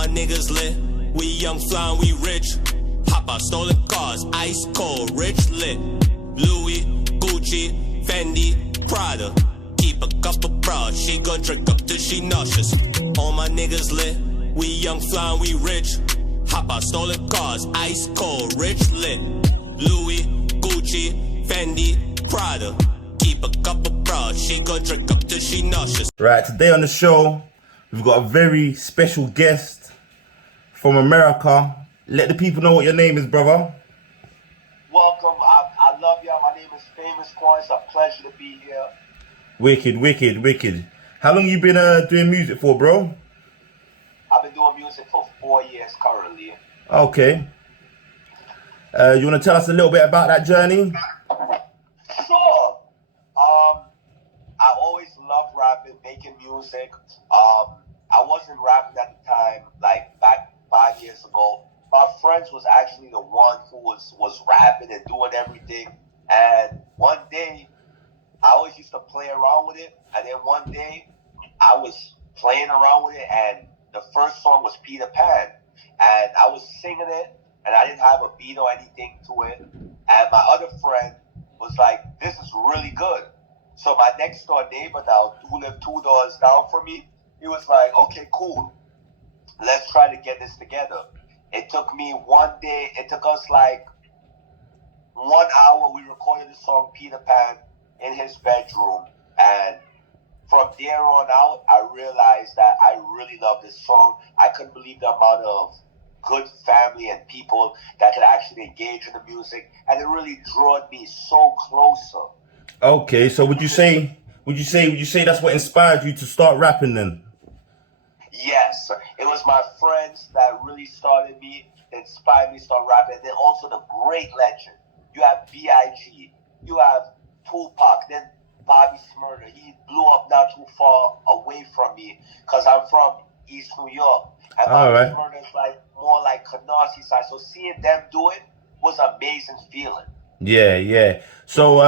my niggas lit. We young, fly, we rich. Hop out stolen cars, ice cold, rich lit. Louis, Gucci, Fendi, Prada. Keep a couple bras, she gon' drink up till she nauseous. All my niggas lit. We young, fly, we rich. Hop out stolen cars, ice cold, rich lit. Louis, Gucci, Fendi, Prada. Keep a couple bras, she gon' drink up till she nauseous. Right, today on the show, we've got a very special guest from America. Let the people know what your name is, brother. Welcome. I love y'all. My name is Famous Quan. It's a pleasure to be here. Wicked, wicked, wicked. How long you been doing music for, bro? I've been doing music for 4 years currently. Okay. You want to tell us a little bit about that journey? Sure. I always loved rapping, making music. I wasn't rapping at the time, like back 5 years ago. My friends was actually the one who was rapping and doing everything. And one day, I always used to play around with it. And then one day, I was playing around with it, and the first song was Peter Pan. And I was singing it, and I didn't have a beat or anything to it. And my other friend was like, this is really good. So my next door neighbor now, who lived 2 doors down from me, he was like, okay, cool. Let's try to get this together. It took me one day, it took us like 1 hour. We recorded the song Peter Pan in his bedroom. And from there on out, I realized that I really love this song. I couldn't believe the amount of good family and people that could actually engage in the music. And it really drew me so closer. Okay, so would you say that's what inspired you to start rapping then? Yes, it was my friends that really started me, inspired me to start rapping. And then also the great legend. You have B.I.G., you have Tupac, then Bobby Smurder. He blew up not too far away from me because I'm from East New York. And Bobby Smurder is like more like Canarsie side. So seeing them do it was an amazing feeling. Yeah, yeah. So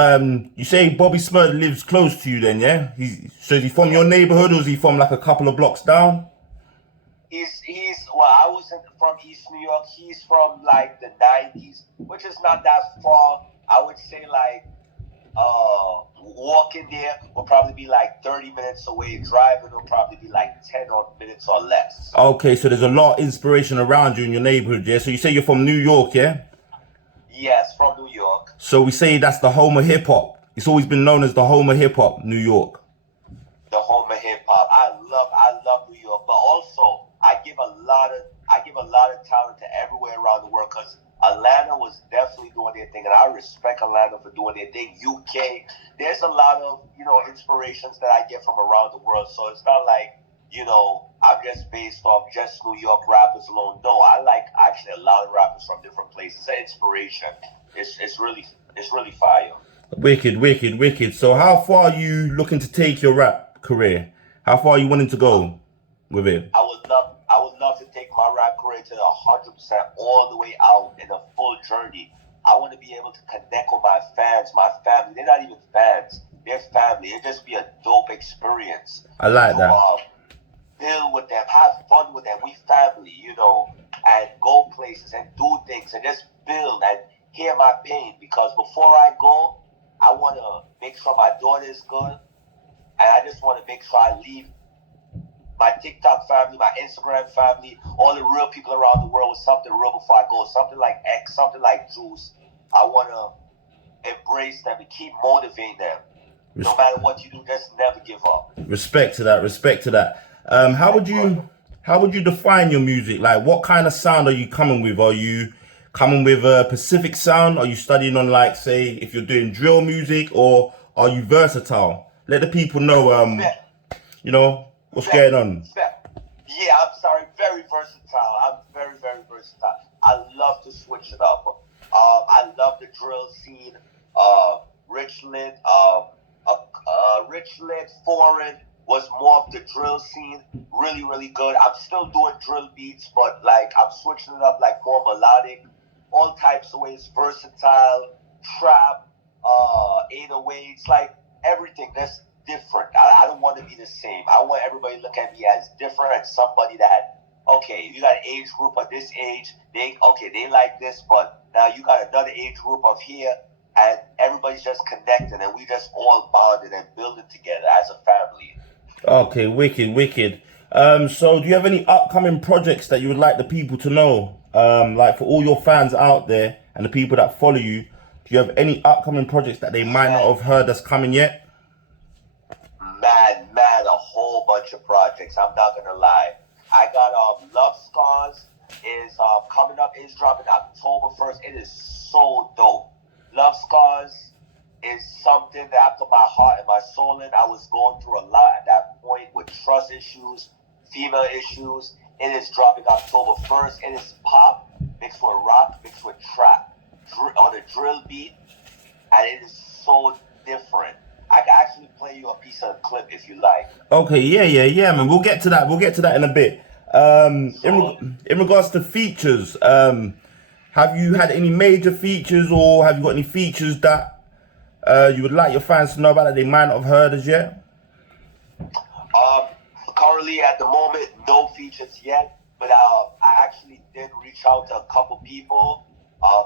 you say Bobby Smurder lives close to you then, yeah? So is he from your neighborhood, or is he from like a couple of blocks down? Well, I wasn't from East New York. He's from like the 90s, which is not that far. I would say like walking there will probably be like 30 minutes away. Driving will probably be like 10 minutes or less. Okay, so there's a lot of inspiration around you in your neighborhood, yeah? So you say you're from New York, yeah? Yes, from New York. So we say that's the home of hip hop. It's always been known as the home of hip hop, New York. The home of hip hop. I love New York, but also I give a lot of talent to everywhere around the world, because Atlanta was definitely doing their thing, and I respect Atlanta for doing their thing. UK, there's a lot of inspirations that I get from around the world. So it's not like I'm just based off just New York rappers alone. No, I like actually a lot of rappers from different places. The inspiration, it's really fire. Wicked, wicked, wicked. So how far are you looking to take your rap career? How far are you wanting to go with it? I would love to take my rap career to 100%, all the way out in a full journey. I want to be able to connect with my fans, my family. They're not even fans; they're family. It'd just be a dope experience. I like that. Build with them, have fun with them. We family, and go places and do things and just build and hear my pain. Because before I go, I want to make sure my daughter is good, and I just want to make sure I leave my TikTok family, my Instagram family, all the real people around the world with something real before I go. Something like X, something like Juice. I want to embrace them and keep motivating them. No matter what you do, just never give up. Respect to that. Respect to that. How would you define your music? Like, what kind of sound are you coming with? Are you coming with a Pacific sound? Are you studying on, like, say, if you're doing drill music, or are you versatile? Let the people know, what's going on. Yeah, I'm sorry. Very versatile. I'm very, very versatile. I love to switch it up. I love the drill scene. Richland, Foreign was more of the drill scene. Really, really good. I'm still doing drill beats, but like I'm switching it up, like more melodic, all types of ways, versatile, trap, 808s, like everything that's different. I don't want to be the same. I want everybody to look at me as different, and somebody that, okay, you got an age group of this age, they like this, but now you got another age group of here, and everybody's just connected, and we just all bonded and building together as a family. Okay, wicked, wicked. So do you have any upcoming projects that you would like the people to know? Like for all your fans out there and the people that follow you, do you have any upcoming projects that they might not have heard that's coming yet? Man, a whole bunch of projects. I'm not gonna lie. I got Love Scars is coming up. It's dropping October 1st. It is so dope. Love Scars is something that I put my heart and my soul in. I was going through a lot at that point with trust issues, female issues. It is dropping October 1st. It is pop mixed with rock, mixed with trap, on a drill beat, and it is so different. I can actually play you a piece of the clip if you like. Okay, yeah, man. We'll get to that. We'll get to that in a bit. In regards to features, have you had any major features, or have you got any features that you would like your fans to know about that they might not have heard as yet? Currently, at the moment, no features yet, but I actually did reach out to a couple people.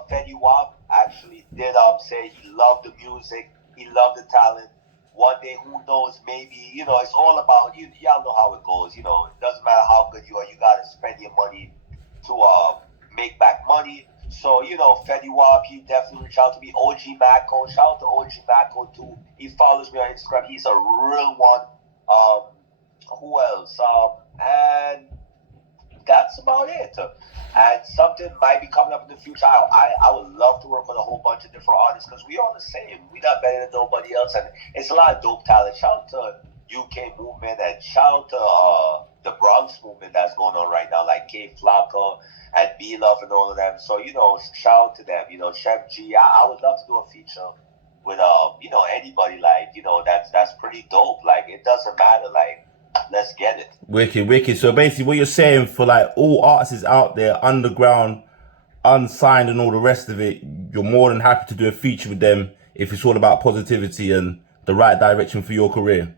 Fetty Wap actually did say he loved the music, he loved the talent. One day, who knows, maybe, it's all about, y'all know how it goes, it doesn't matter how good you are, you gotta spend your money to make back money. So, Fetty Wap, he definitely reached out to me. OG Mako, shout out to OG Mako too. He follows me on Instagram, he's a real one. Who else? And that's about it. And something might be coming up in the future. I would love to work with a whole bunch of different artists because we all the same. We're not better than nobody else, and it's a lot of dope talent. Shout out to UK movement and shout out to the Bronx movement that's going on right now, like K Flocka and B Love and all of them. So shout out to them. Chef G. I would love to do a feature with anybody that's pretty dope. Like it doesn't matter. Like let's get it. Wicked. So basically what you're saying for like all artists out there, underground, unsigned and all the rest of it, you're more than happy to do a feature with them if it's all about positivity and the right direction for your career.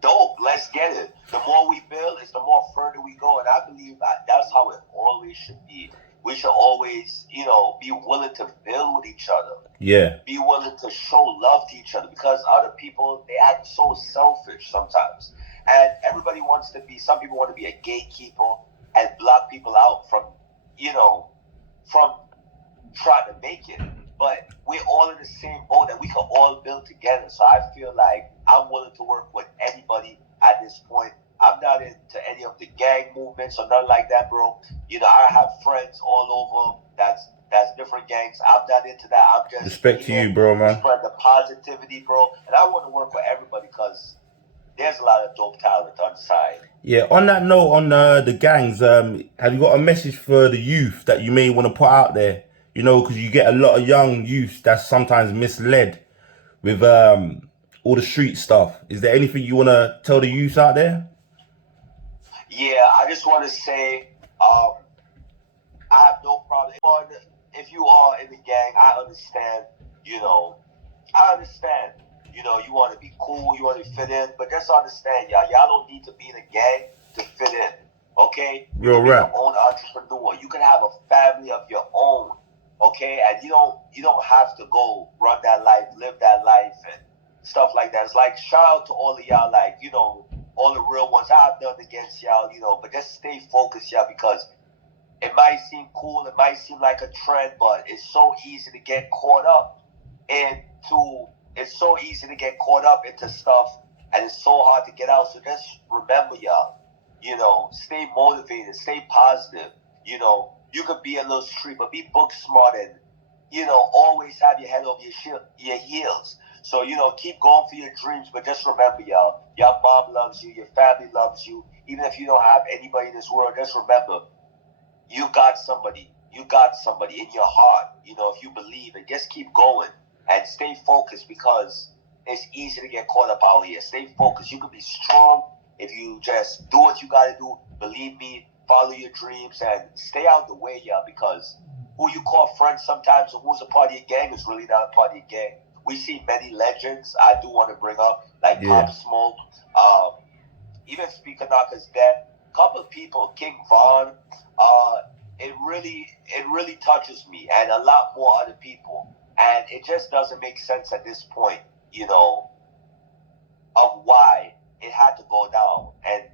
Dope, let's get it. The more we build, it's the more further we go. And I believe that's how it always should be. We should always, be willing to build with each other. Yeah. Be willing to show love to each other because other people, they act so selfish sometimes. And everybody wants to be, some people want to be a gatekeeper and block people out from trying to make it. But we're all in the same boat and we can all build together. So I feel like I'm willing to work with anybody at this point. I'm not into any of the gang movements or nothing like that, bro. I have friends all over that's different gangs. I'm not into that. I'm just respect to you, bro, man. Spread the positivity, bro. And I want to work with everybody because there's a lot of dope talent on the side. Yeah, on that note, on the gangs, have you got a message for the youth that you may want to put out there? Because you get a lot of young youth that's sometimes misled with all the street stuff. Is there anything you want to tell the youth out there? Yeah, I just want to say I have no problem. If you are in the gang, I understand, I understand. You want to be cool, you want to fit in, but just understand, y'all don't need to be in a gang to fit in, okay? Real rap. Your own entrepreneur. You can have a family of your own, okay? And you don't have to go run that life, live that life, and stuff like that. It's like, shout out to all of y'all, like, all the real ones. I have nothing against y'all, but just stay focused, y'all, because it might seem cool, it might seem like a trend, but it's so easy to get caught up into stuff, and it's so hard to get out. So just remember, y'all, stay motivated, stay positive. You could be a little street, but be book smart and, always have your head over your heels. So, keep going for your dreams, but just remember, y'all, your mom loves you, your family loves you. Even if you don't have anybody in this world, just remember, you got somebody in your heart, if you believe, and just keep going and stay focused because it's easy to get caught up out here. Stay focused. You can be strong if you just do what you got to do. Believe me, follow your dreams and stay out the way, y'all, because who you call friends sometimes or who's a part of your gang is really not a part of your gang. We see many legends I do want to bring up, like Pop Smoke, even Speaker Knocker's dead. couple of people, King Von, it really touches me, and a lot more other people, and it just doesn't make sense at this point, of why it had to go down, and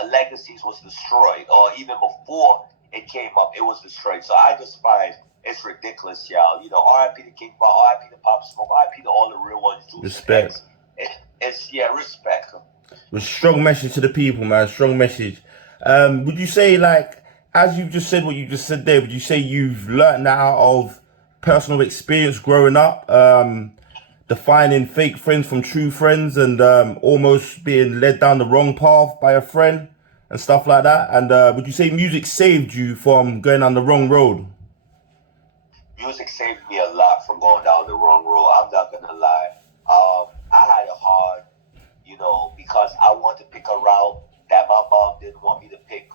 a Legacies was destroyed, or even before it came up, it was destroyed. So I just find it's ridiculous, y'all. R.I.P. to King Von, R.I.P. to Pop Smoke, R.I.P. to all the real ones. Respect. It's respect. With strong message to the people, man. Strong message. Would you say, like, as you've just said what you just said there, would you say you've learned that out of personal experience growing up, defining fake friends from true friends, and almost being led down the wrong path by a friend and stuff like that? And would you say music saved you from going down the wrong road? Music saved me a lot from going down the wrong road. I'm not gonna lie. I had it hard, because I wanted to pick a route that my mom didn't want me to pick.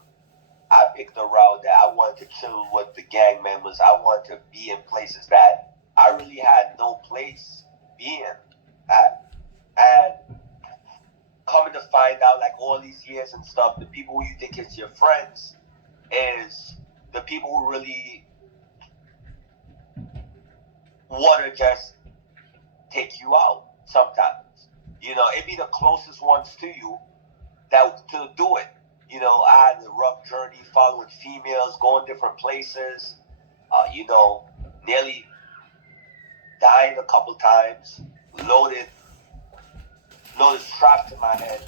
I picked a route that I wanted to chill with the gang members. I wanted to be in places that I really had no place being at. And coming to find out, like, all these years and stuff, the people who you think is your friends is the people who really want to just take you out sometimes. It be the closest ones to you that to do it. I had a rough journey following females, going different places, nearly dying a couple times, loaded straps to my head,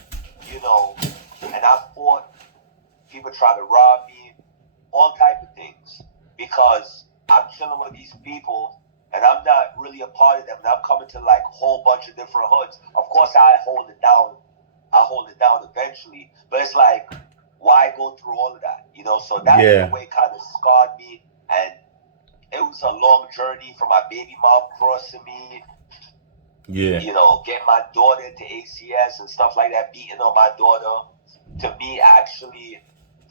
and I fought. People try to rob me, all type of things, because I'm chilling with these people and I'm not really a part of them. And I'm coming to like a whole bunch of different hoods. Of course, I hold it down eventually, but it's like, why go through all of that? So that in a way kind of scarred me, and it was a long journey for my baby mom crossing me. Yeah. Getting my daughter into ACS and stuff like that, beating on my daughter, to me actually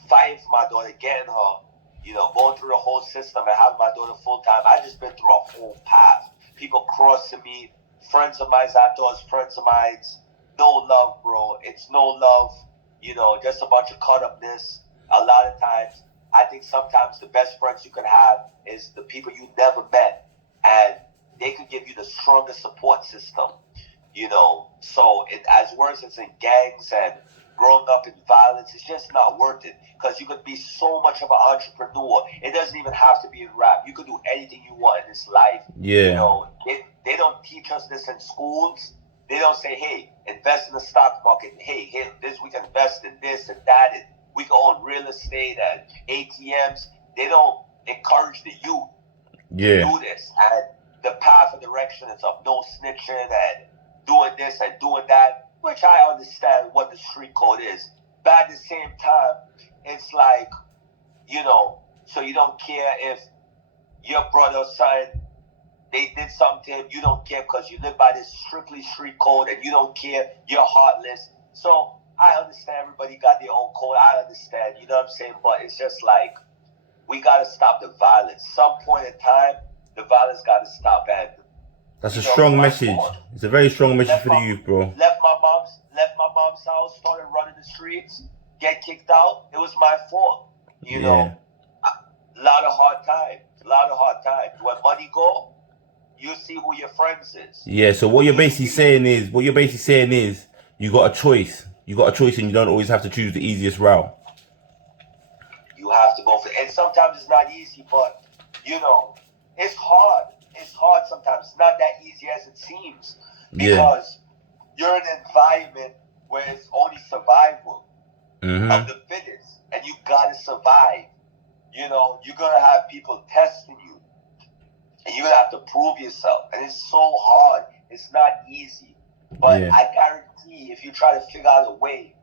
fighting for my daughter, getting her, going through the whole system and having my daughter full time. I just been through a whole path. People crossing me, friends of mine, I thought was friends of mine. No love, bro. It's no love. Just a bunch of cut upness. A lot of times, I think sometimes the best friends you can have is the people you never met, and they could give you the strongest support system. So as worse as in gangs and growing up in violence, it's just not worth it, because you could be so much of an entrepreneur. It doesn't even have to be in rap. You could do anything you want in this life. Yeah. They don't teach us this in schools. They don't say, hey, invest in the stock market. Hey, this we can invest in this and that, and we can own real estate and ATMs. They don't encourage the youth to do this. And the path of direction is of no snitching and doing this and doing that, which I understand what the street code is. But at the same time, it's like, so you don't care if your brother or son, they did something to him, you don't care because you live by this strictly street code and you don't care, you're heartless. So I understand everybody got their own code. I understand, you know what I'm saying? But it's just like, we got to stop the violence. Some point in time, the violence got to stop. And that's a strong message. It's a very strong message for the youth, bro. Left my mom's house, started running the streets, get kicked out. It was my fault. A lot of hard times. When money go, you see who your friends is. Yeah, so what you're basically saying is you got a choice. You got a choice, and you don't always have to choose the easiest route. You have to go for it. And sometimes it's not easy, but it's hard. It's hard sometimes. It's not that easy as it seems, because you're in an environment where it's only survival of the fittest, and you gotta survive. You're gonna have people testing you, and you're gonna have to prove yourself, and it's so hard. It's not easy, but I guarantee if you try to figure out a way,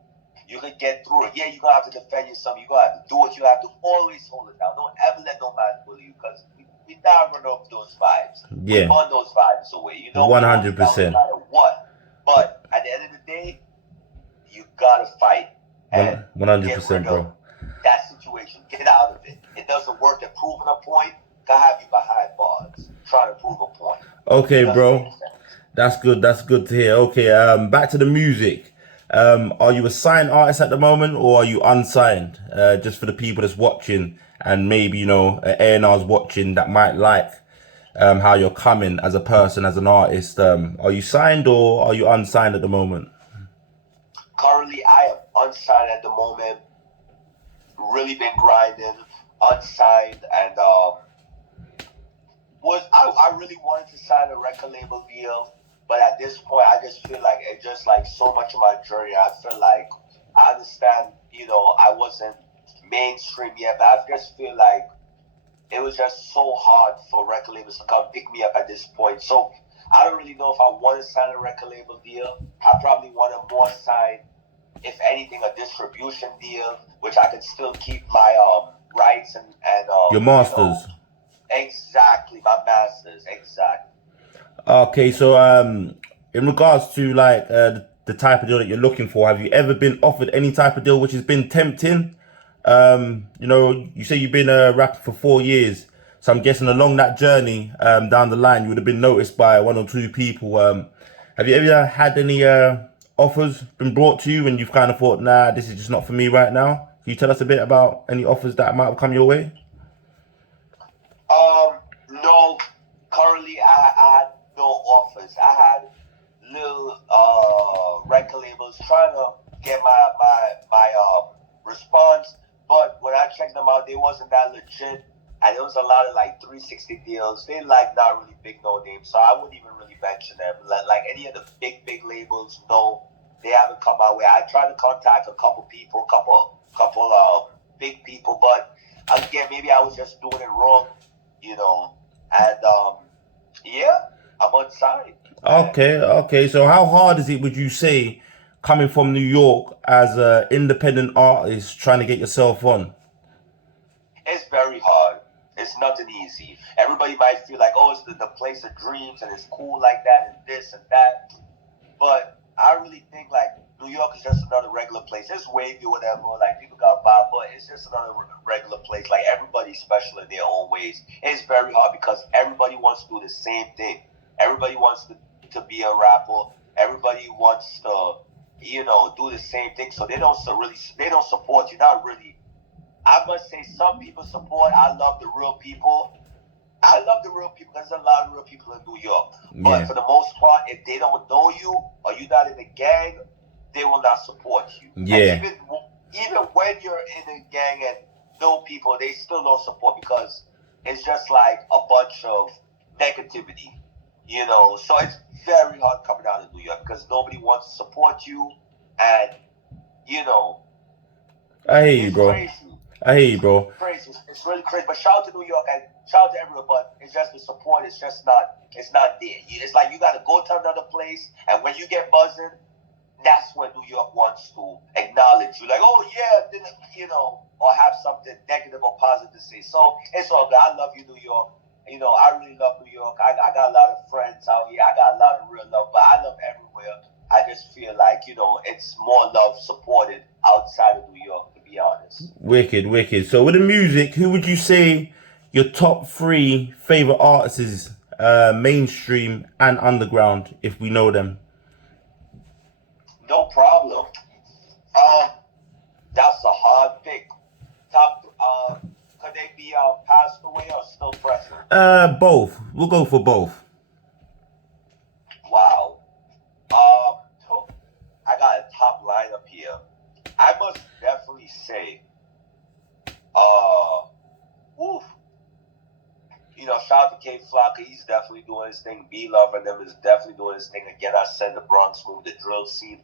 you can get through it. Yeah, you're gonna have to defend yourself. You're gonna have to do what you have to. Always hold it down. Don't ever let no man bully you, because we not run off those vibes. Yeah. We burn those vibes away. 100%. No matter what. But at the end of the day, you gotta fight. 100%, bro. That situation. Get out of it. It doesn't work at proving a point. Gotta have you behind bars trying to prove a point. Okay, bro. That's good. That's good to hear. Okay, back to the music. Are you a signed artist at the moment, or are you unsigned? Just for the people that's watching, and maybe you know A&R's watching that might like how you're coming as a person, as an artist. Are you signed or are you unsigned at the moment? Currently, I am unsigned at the moment. Really been grinding, unsigned, and I really wanted to sign a record label deal, but at this point, I just feel like it's just like so much of my journey. I feel like I understand, you know, I wasn't mainstream yet, but I just feel like it was just so hard for record labels to come pick me up at this point. So I don't really know if I want to sign a record label deal. I probably want to more sign, if anything, a distribution deal, which I could still keep my rights and Your masters. You know, exactly, my masters, exactly. Okay, so in regards to like the type of deal that you're looking for, have you ever been offered any type of deal which has been tempting? You know, you say you've been a rapper for 4 years, so I'm guessing along that journey down the line, you would have been noticed by one or two people. Have you ever had any offers been brought to you and you've kind of thought, nah, this is just not for me right now? Can you tell us a bit about any offers that might have come your way? No, currently I had no offers. I had little record labels trying to get my response, but when I checked them out, they wasn't that legit, and there was a lot of like 360 deals. They like not really big no names, so I wouldn't even really mention them. Like any of the big labels, no, they haven't come my way. I tried to contact a couple people, couple big people, but again, maybe I was just doing it wrong, you know, and yeah, I'm unsigned. Okay. So how hard is it, would you say, coming from New York as an independent artist trying to get yourself on? It's very hard. It's nothing easy. Everybody might feel like, oh, it's the place of dreams and it's cool like that and this and that. But I really think like New York is just another regular place. It's wavy or whatever. Like people got vibe, but it's just another regular place. Like everybody's special in their own ways. It's very hard because everybody wants to do the same thing. Everybody wants to be a rapper. Everybody wants to, you know, do the same thing. So they don't support you. Not really. I must say some people support. I love the real people. I love the real people because there's a lot of real people in New York. But for the most part, if they don't know you or you're not in a gang, they will not support you. Yeah. And even when you're in a gang and know people, they still don't support because it's just like a bunch of negativity, you know. So it's very hard coming out of New York because nobody wants to support you, and you know. I hear you, bro. Crazy. I hear you, bro. Crazy. It's really crazy. But shout out to New York and shout out to everyone. But it's just the support. It's just not. It's not there. It's like you got to go to another place, and when you get buzzing, that's when New York wants to acknowledge you. Like, oh yeah, you know, or have something negative or positive to say. So it's all good. I love you, New York. You know, I really love New York. I got a lot of friends out here. I got a lot of real love, but I love everywhere. I just feel like, you know, it's more love supported outside of New York, to be honest. Wicked. So with the music, who would you say your top 3 favorite artists is, mainstream and underground, if we know them? No problem. That's a hard pick. Top. Could they be passed away or still present? Both. We'll go for both. Wow. I got a top lineup here. I must definitely say, oof. You know, shout out to K Flocka. He's definitely doing his thing. B Love and them is definitely doing his thing. Again, I said the Bronx move, the drill scene.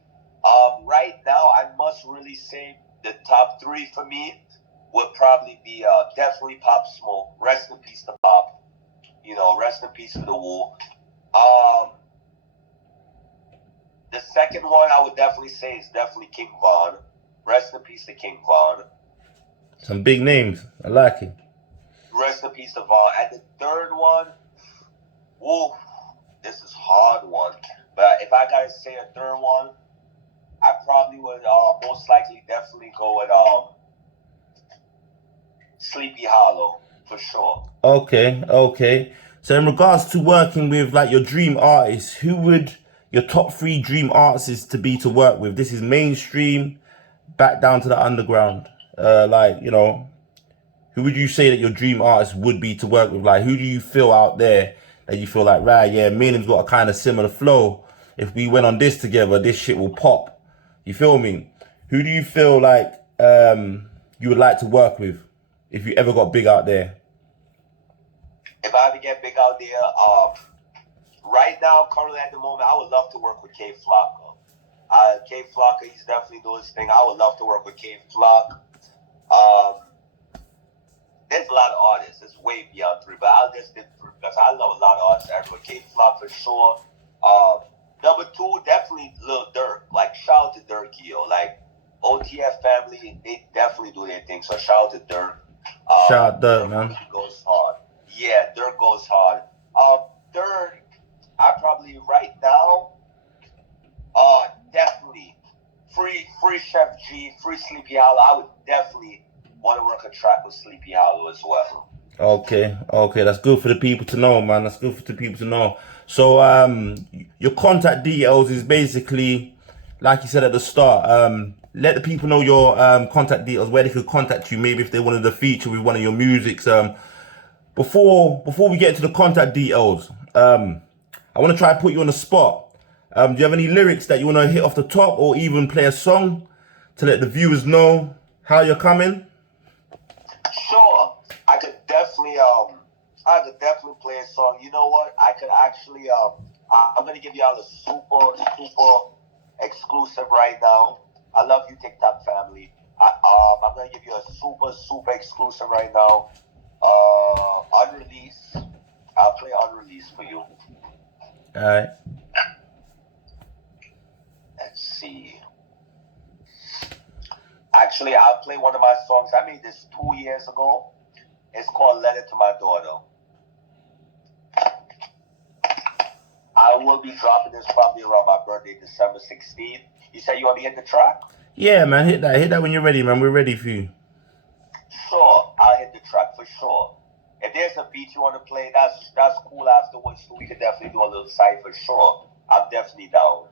Right now, I must really say the top 3 for me would probably be definitely Pop Smoke. Rest in peace to Pop. You know, rest in peace to the Woo. The second one I would definitely say is definitely King Von. Rest in peace to King Von. Some big names. I like it. Rest in peace to Von. And the third one, woo, this is a hard one. But if I gotta say a third one, I probably would most likely definitely go with Sleepy Hollow for sure. Okay. So in regards to working with like your dream artists, who would your top 3 dream artists to be to work with? This is mainstream, back down to the underground. Like, you know, who would you say that your dream artist would be to work with? Like, who do you feel out there that you feel like, right, yeah, me and him's got a kind of similar flow. If we went on this together, this shit will pop. You feel me? Who do you feel like you would like to work with if you ever got big out there? If I ever get big out there, right now, currently at the moment, I would love to work with K Flocka. K Flocka, he's definitely doing his thing. I would love to work with K Flock. There's a lot of artists. It's way beyond 3, but I'll just did 3 because I love a lot of artists everywhere. K Flock for sure. Number 2, definitely Lil Durk. Like, shout out to Durk, yo. Like, OTF family, they definitely do their thing. So shout out to Durk. Shout out Durk, man. Goes hard. Yeah, Durk goes hard. Third, I probably right now, definitely free Chef G, free Sleepy Hollow. I would definitely want to work a track with Sleepy Hollow as well. Okay, that's good for the people to know, man. That's good for the people to know. So, your contact details is basically, like you said at the start, let the people know your contact details, where they could contact you, maybe if they wanted to feature with one of your musics. Before we get into the contact details, I want to try to put you on the spot. Do you have any lyrics that you want to hit off the top, or even play a song to let the viewers know how you're coming? Sure, I could definitely play a song. You know what? I could actually I'm gonna give y'all a super exclusive right now. I love you, TikTok family. I'm gonna give you a super exclusive right now. Unreleased. I'll play unreleased for you. Alright. Let's see. Actually, I'll play one of my songs. I made this 2 years ago. It's called Letter to My Daughter. I will be dropping this probably around my birthday, December 16th. You said you want me to hit the track? Yeah, man, hit that when you're ready, man. We're ready for you. Sure, I'll hit the track for sure. If there's a beat you want to play, that's cool afterwards, so we can definitely do a little side for sure. I'm definitely down.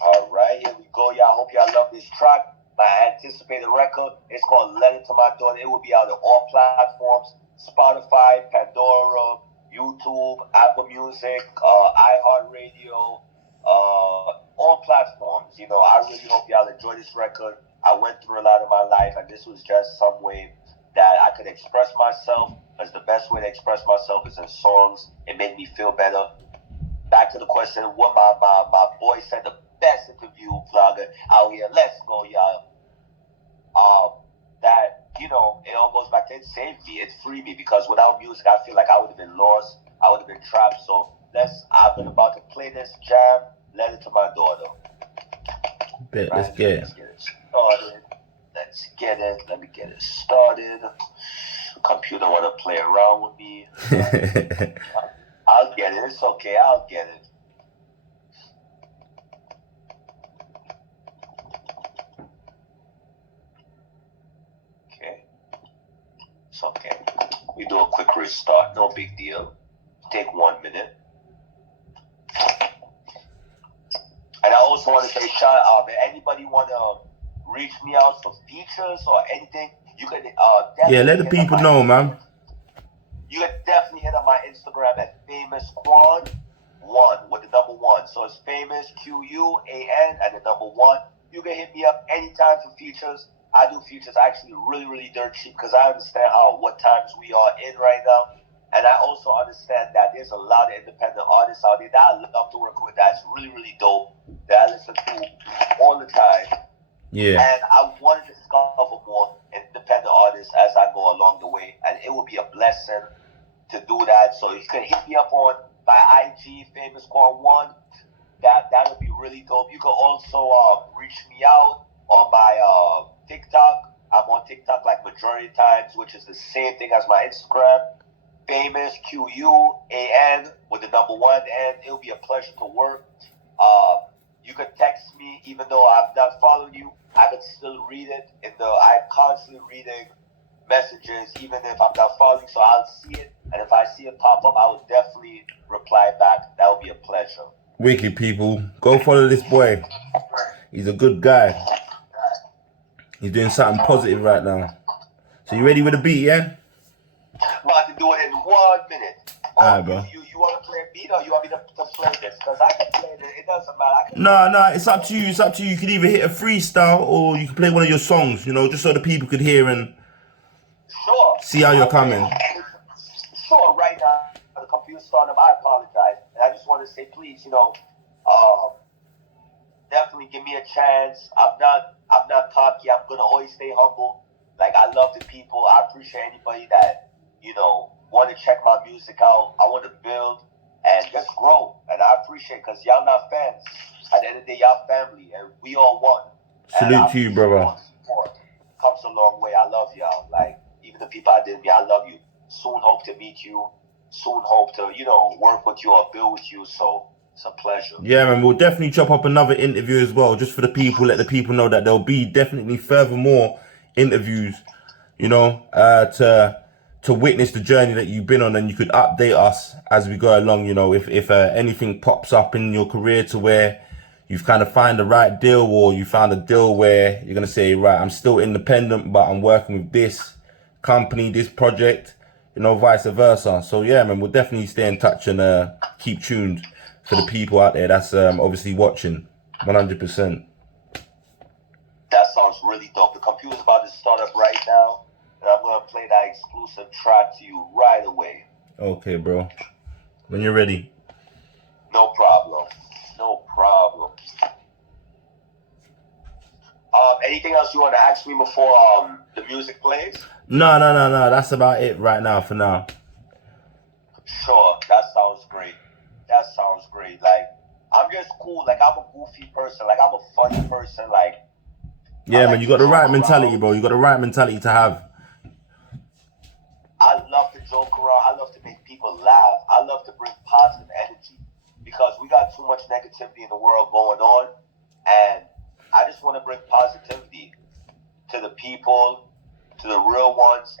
Alright, here we go, y'all. Hope y'all love this track. My anticipated record. It's called Letter to My Daughter. It will be out on all platforms: Spotify, Pandora, YouTube, Apple Music, iHeartRadio, all platforms. You know, I really hope y'all enjoy this record. I went through a lot in my life, and this was just some way that I could express myself, because the best way to express myself is in songs. It made me feel better. Back to the question, what my boy said, the best interview vlogger out here. Let's go, y'all. That, you know, it all goes back to it saved me, it freed me, because without music, I feel like I would have been lost. I would have been trapped. So I've been about to play this jam, Letter to My Daughter. Bet, let's get it. Let's get it. Let me get it started. Computer want to play around with me. I'll get it. It's okay. I'll get it. Okay. It's okay. We do a quick restart. No big deal. Take 1 minute. And I also want to say shout out. If anybody want to reach me out for features or anything, you can let the people know, man. You can definitely hit on my Instagram at famous Quan 1 with the number 1. So it's famous QUAN and the number 1. You can hit me up anytime for features. I do features actually really dirt cheap, because I understand what times we are in right now. And I also understand that there's a lot of independent artists out there that I love to work with, that's really dope, that I listen to all the time. Yeah. And I want to discover more independent artists as I go along the way. And it would be a blessing to do that. So you can hit me up on my IG, Famous Quan 1. That would be really dope. You can also reach me out on my TikTok. I'm on TikTok like majority of times, which is the same thing as my Instagram. Famous QUAN with the number 1, and it'll be a pleasure to work. You can text me, even though I'm not following you. I can still read it. I'm constantly reading messages, even if I'm not following. So I'll see it, And if I see it pop up, I will definitely reply back. That would be a pleasure. Wicked people, go follow this boy. He's a good guy. He's doing something positive right now. So you ready with the beat, yeah? I'm about to do it in 1 minute. Alright, bro. You want to play a beat or you want me to play this? Because I can play it. It doesn't matter. No, it's up to you. It's up to you. You can either hit a freestyle or you can play one of your songs, you know, just so the people could hear and see how you're coming. Sure, right now, the computer's starting up. I apologize. And I just want to say, please, you know, definitely give me a chance. I'm not cocky. I'm going to always stay humble. Like, I love the people. I appreciate anybody that, you know, want to check my music out. I want to build and just grow. And I appreciate it because y'all not fans. At the end of the day, y'all family. And we all one. Salute to you, brother. Comes a long way. I love y'all. Like, even the people I did me, I love you. Soon hope to meet you. Soon hope to, you know, work with you or build with you. So it's a pleasure. Yeah, man, we'll definitely chop up another interview as well, just for the people, let the people know that there'll be definitely furthermore interviews, you know, to witness the journey that you've been on, and you could update us as we go along, you know, if anything pops up in your career to where you've kind of found the right deal, or you found a deal where you're going to say, right, I'm still independent, but I'm working with this company, this project, you know, vice versa. So yeah, man, we'll definitely stay in touch and keep tuned for the people out there that's obviously watching 100%. That sounds really dope. The computer's about to start up right now, and I'm going to play that exclusive track to you right away. Okay, bro. When you're ready. No problem. No problem. Anything else you want to ask me before the music plays? No. That's about it right now for now. Sure. That sounds great. That sounds great. Like, I'm just cool. Like, I'm a goofy person. Like, I'm a funny person. Like, yeah, man, you got the right mentality, bro. You got the right mentality to have. I love to joke around. I love to make people laugh. I love to bring positive energy because we got too much negativity in the world going on, and I just want to bring positivity to the people, to the real ones.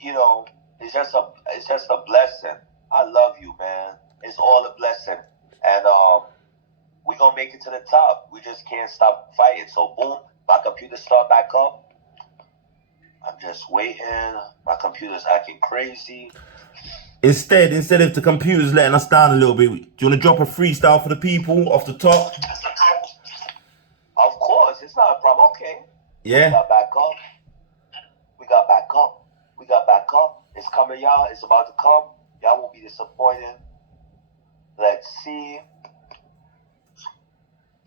You know, it's just a blessing. I love you, man. It's all a blessing, and we're gonna make it to the top. We just can't stop fighting. So boom, my computer start back up. I'm just waiting. My computer's acting crazy. Instead of the computers letting us down a little bit, do you want to drop a freestyle for the people off the top? Of course, it's not a problem. Okay. Yeah. We got back up. We got back up. We got back up. It's coming, y'all. It's about to come. Y'all won't be disappointed. Let's see.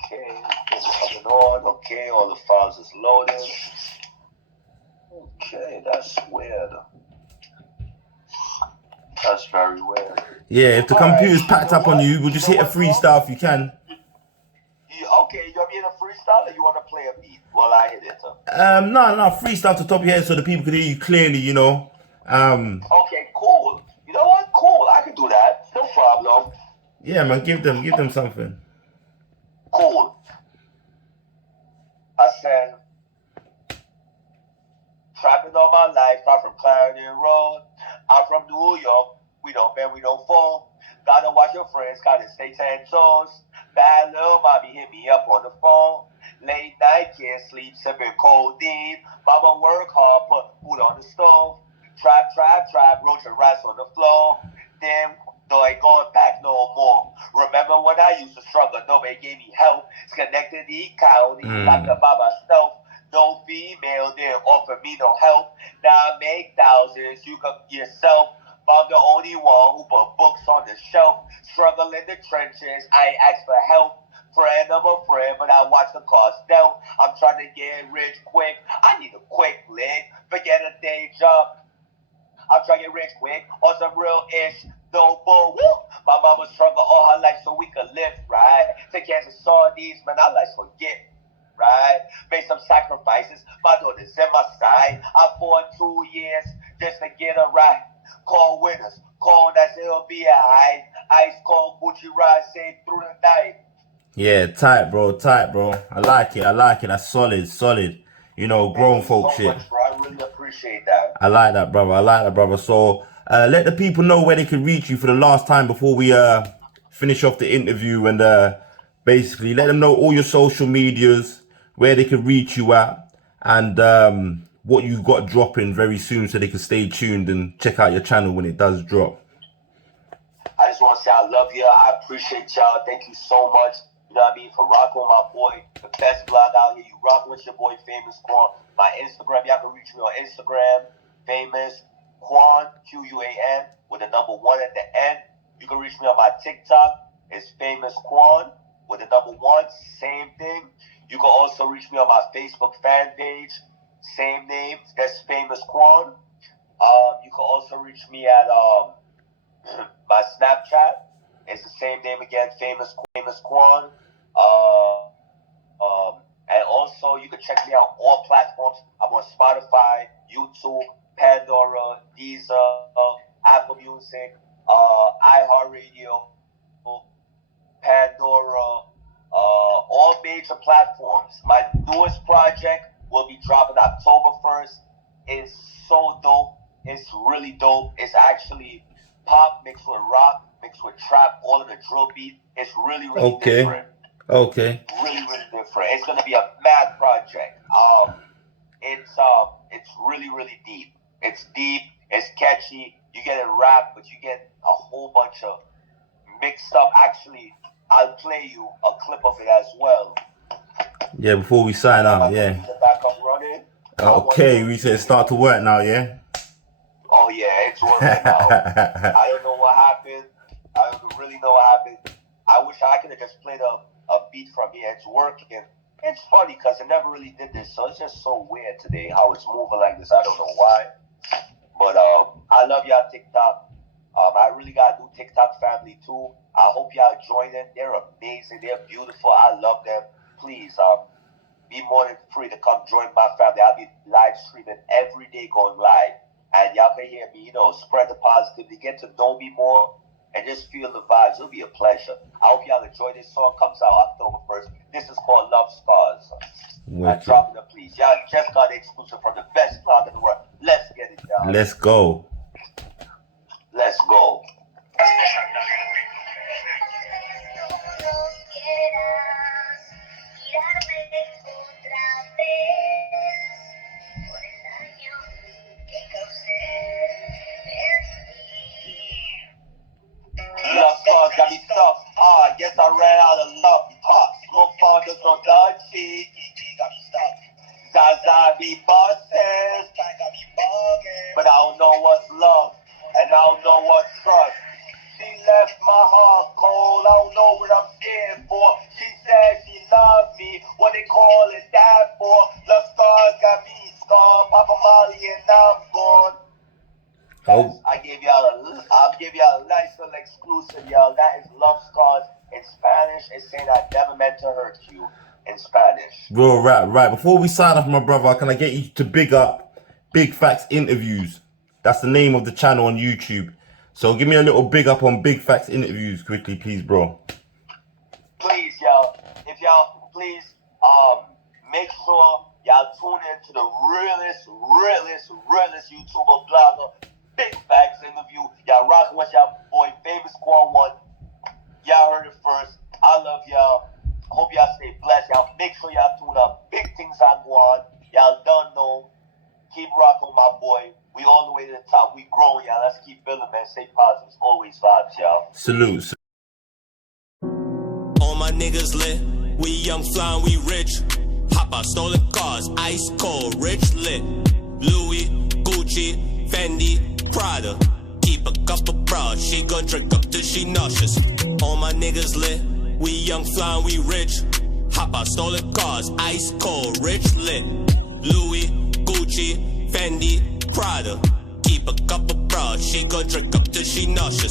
Okay, it's coming on. Okay, all the files is loading. Okay, that's weird. That's very weird. Yeah, if the computer's packed up on you, we'll just hit a freestyle if you can. Okay, you want me in a freestyle or you want to play a beat while I hit it? No, freestyle to top of your head so the people can hear you clearly, you know. Okay, cool. You know what? Cool, I can do that. No problem. Yeah, man, give them something. Cool. I said, trapping all my life, I'm from Clarendon Road. I'm from New York. We don't bend, we don't fall. Gotta watch your friends, gotta stay 10 toes. Bad little mommy hit me up on the phone. Late night, can't sleep, sipping codeine. Mama work hard, put food on the stove. Trap, roach and rice on the floor. Damn, no, ain't going back no more. Remember when I used to struggle, nobody gave me help. Schenectady County, like the by myself. No female didn't offer me no help. Now I make thousands, you can yourself. I'm the only one who put books on the shelf. Struggle in the trenches, I ain't asked for help. Friend of a friend, but I watch the cost dealt. I'm trying to get rich quick. I need a quick lick. Forget a day job. I'm trying to get rich quick on some real ish. No bull. Woo! My mama struggled all her life so we could live, right? Take care of sardines, man. I like forget, right? Made some sacrifices. My daughter's in my side. I fought 2 years just to get her right. Call winners. Call that it'll be alright. Ice cold Gucci ride saved through the night. Yeah, tight, bro. I like it. That's solid. You know, grown folk so shit. much, bro. I really appreciate that. I like that, brother. So, Let the people know where they can reach you for the last time before we finish off the interview, and basically let them know all your social medias, where they can reach you at, and what you got dropping very soon, so they can stay tuned and check out your channel when it does drop. I just want to say I love you. I appreciate y'all. Thank you so much. You know what I mean? For rocking with my boy, the best blog out here. You rocking with your boy, Famous Quan. My Instagram, y'all can reach me on Instagram, Famous Quan, Quan, with the number 1 at the end. You can reach me on my TikTok. It's Famous Quan with the number 1. Same thing. You can also reach me on my Facebook fan page. Same name. That's Famous Quan. You can also reach me at my Snapchat. It's the same name again, Famous Quan. And also, you can check me out on all platforms. I'm on Spotify, YouTube, Pandora, Deezer, Apple Music, iHeartRadio, Pandora, all major platforms. My newest project will be dropping October 1st. It's so dope. It's really dope. It's actually pop mixed with rock, mixed with trap, all in the drill beat. It's really, really different. Okay. Really, really different. It's gonna be a mad project. It's really, really deep. It's deep. It's catchy. You get it rap, but you get a whole bunch of mixed up. Actually, I'll play you a clip of it as well. Yeah, before we sign out, yeah. Back up running. Okay, we said start to work now, yeah? Oh yeah, it's working now. I don't know what happened. I don't really know what happened. I wish I could have just played a beat from here. It's working. It's funny because it never really did this, so it's just so weird today how it's moving like this. I don't know why. But I love y'all TikTok. I really got a new TikTok family too. I hope y'all join it. They're amazing. They're beautiful. I love them. Please, be more than free to come join my family. I'll be live streaming every day, going live. And y'all can hear me, spread the positivity, get to know me more, and just feel the vibes. It'll be a pleasure. I hope y'all enjoy this song. Comes out October 1st. This is called Love Scars. I'm dropping it, please. Y'all just got the exclusive from the best blog in the world. Let's get it, y'all. Let's go. Let's go. Love scars got me stuck. Yes, I ran out of love. Smoke fonders on Dutchie. Got me stuck. Zaza be bosses. Got me bugging. But I don't know what's love. And I don't know what's trust. She left my heart cold. I don't know what I'm scared for. She said she loved me. What they call it that for? Love scars got me scarred. Papa Molly and I'm gone. Oh. I'll give y'all a nice little exclusive, y'all. That is Love Scars in Spanish. It's saying I never meant to hurt you in Spanish. Bro, right. Before we sign off, my brother, can I get you to big up Big Facts Interviews? That's the name of the channel on YouTube. So give me a little big up on Big Facts Interviews quickly, please, bro. Please, y'all. If y'all, please, make sure y'all tune in to the realest YouTuber blogger, Big Facts Interview. Y'all rocking with y'all boy, Famous Quan 1. Y'all heard it first. I love y'all. Hope y'all stay blessed. Y'all make sure y'all tune up. Big things are going on. Y'all done know. Keep rocking with my boy. We all the way to the top. We growing, y'all. Let's keep building, man. Stay positive. Always vibes, y'all. Salute. All my niggas lit. We young, flying, we rich. Hop out, stolen cars, ice cold, rich lit. Louis, Gucci, Fendi, Prada. Keep a couple bras, she gon' drink up till she nauseous. All my niggas lit. We young, flying, we rich. Hop out, stolen cars, ice cold, rich lit. Louis, Gucci, Fendi, Prada. Keep a couple bras, she gon' drink up till she nauseous.